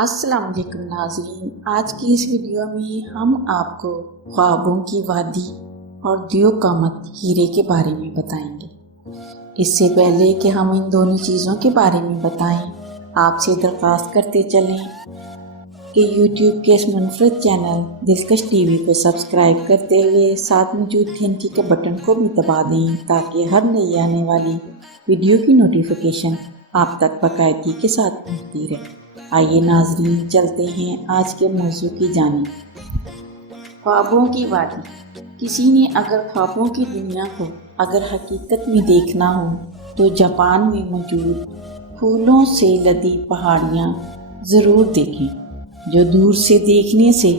السلام علیکم ناظرین، آج کی اس ویڈیو میں ہم آپ کو خوابوں کی وادی اور دیو قامت ہیرے کے بارے میں بتائیں گے۔ اس سے پہلے کہ ہم ان دونوں چیزوں کے بارے میں بتائیں، آپ سے درخواست کرتے چلیں کہ یوٹیوب کے اس منفرد چینل دلکش ٹی وی کو سبسکرائب کرتے ہوئے ساتھ موجود گھنٹی کے بٹن کو بھی دبا دیں تاکہ ہر نئی آنے والی ویڈیو کی نوٹیفیکیشن آپ تک باقاعدگی کے ساتھ پہنچتی رہے۔ آئیے ناظرین چلتے ہیں آج کے موضوع کی جانب۔ خوابوں کی وادی۔ کسی نے اگر خوابوں کی دنیا کو اگر حقیقت میں دیکھنا ہو تو جاپان میں موجود پھولوں سے لدی پہاڑیاں ضرور دیکھیں، جو دور سے دیکھنے سے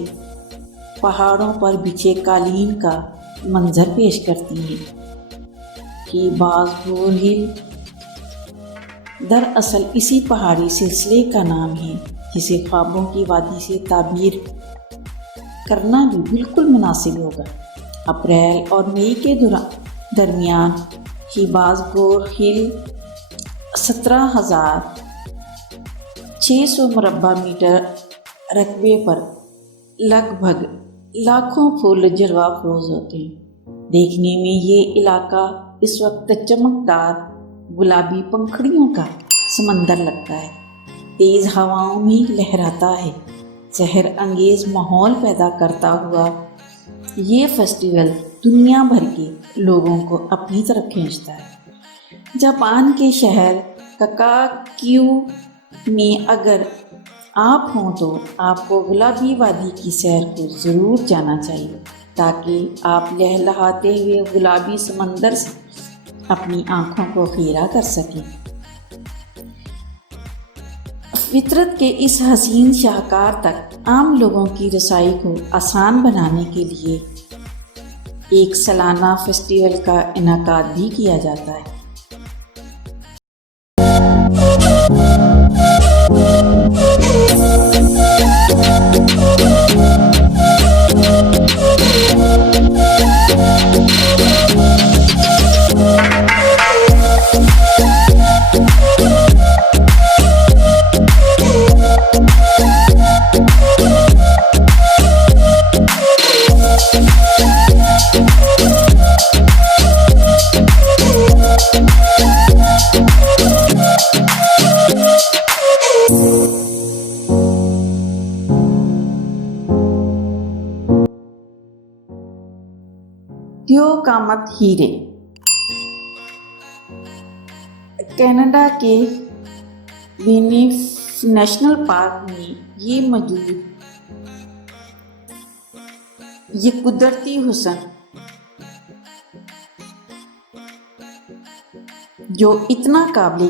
پہاڑوں پر بچھے قالین کا منظر پیش کرتی ہیں کہ بازبور ہل دراصل اسی پہاڑی سلسلے کا نام ہے، جسے خوابوں کی وادی سے تعبیر کرنا بھی بالکل مناسب ہوگا۔ اپریل اور مئی کے درمیان بازبور ہل 17,600 مربع میٹر رقبے پر لگ بھگ لاکھوں پھول جلوہ افروز ہوتے ہیں۔ دیکھنے میں یہ علاقہ اس وقت چمکدار گلابی پنکھڑیوں کا سمندر لگتا ہے، تیز ہواؤں میں لہراتا ہے۔ سحر انگیز ماحول پیدا کرتا ہوا یہ فیسٹیول دنیا بھر کے لوگوں کو اپنی طرف کھینچتا ہے۔ جاپان کے شہر کاکاکیو میں اگر آپ ہوں تو آپ کو گلابی وادی کی سیر کو ضرور جانا چاہیے تاکہ آپ لہلہاتے ہوئے گلابی سمندر سے اپنی آنکھوں کو خیرہ کر سکیں۔ فطرت کے اس حسین شاہکار تک عام لوگوں کی رسائی کو آسان بنانے کے لیے ایک سالانہ فیسٹیول کا انعقاد بھی کیا جاتا ہے۔ دیو قامت ہیرے۔ کینیڈا کے بینف نیشنل پارک میں یہ موجود یہ قدرتی حسن جو اتنا قابل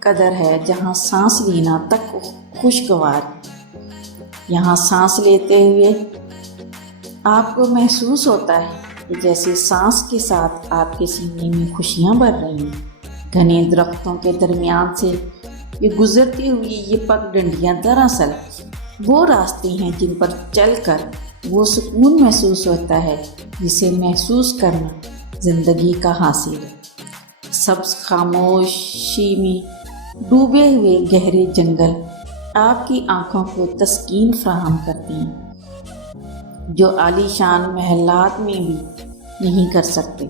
قدر ہے، جہاں سانس لینا تک خوشگوار، یہاں سانس لیتے ہوئے آپ کو محسوس ہوتا ہے کہ جیسے سانس کے ساتھ آپ کے سینے میں خوشیاں بڑھ رہی ہیں۔ گھنے درختوں کے درمیان سے یہ گزرتی ہوئی یہ پگ ڈنڈیاں دراصل وہ راستے ہیں جن پر چل کر وہ سکون محسوس ہوتا ہے جسے محسوس کرنا زندگی کا حاصل ہے۔ سبز خاموشی میں ڈوبے ہوئے گہرے جنگل آپ کی آنکھوں کو تسکین فراہم کرتے ہیں، جو عالی شان محلات میں بھی نہیں کر سکتے۔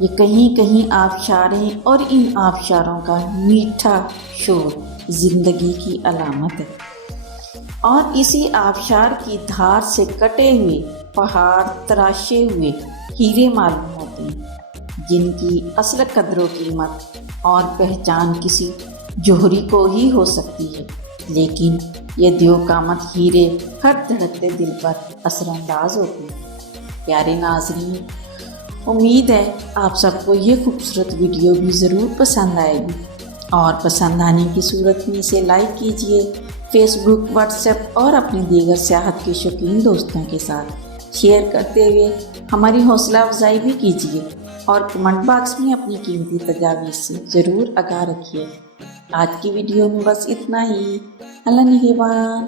یہ کہیں کہیں آبشاریں اور ان آبشاروں کا میٹھا شور زندگی کی علامت ہے، اور اسی آبشار کی دھار سے کٹے ہوئے پہاڑ تراشے ہوئے ہیرے معلوم ہوتے ہیں، جن کی اصل قدر و قیمت اور پہچان کسی جوہری کو ہی ہو سکتی ہے، لیکن یہ دیو قامت ہیرے ہر دھڑکتے دل پر اثر انداز ہوتے ہیں۔ پیارے ناظرین، امید ہے آپ سب کو یہ خوبصورت ویڈیو بھی ضرور پسند آئے گی، اور پسند آنے کی صورت میں اسے لائک کیجئے، فیس بک، واٹس ایپ اور اپنے دیگر سیاحت کے شوقین دوستوں کے ساتھ شیئر کرتے ہوئے ہماری حوصلہ افزائی بھی کیجئے، اور کمنٹ باکس میں اپنی قیمتی تجاویز سے ضرور آگاہ رکھیے۔ آج کی ویڈیو میں بس اتنا ہی۔ اللہ نگہبان۔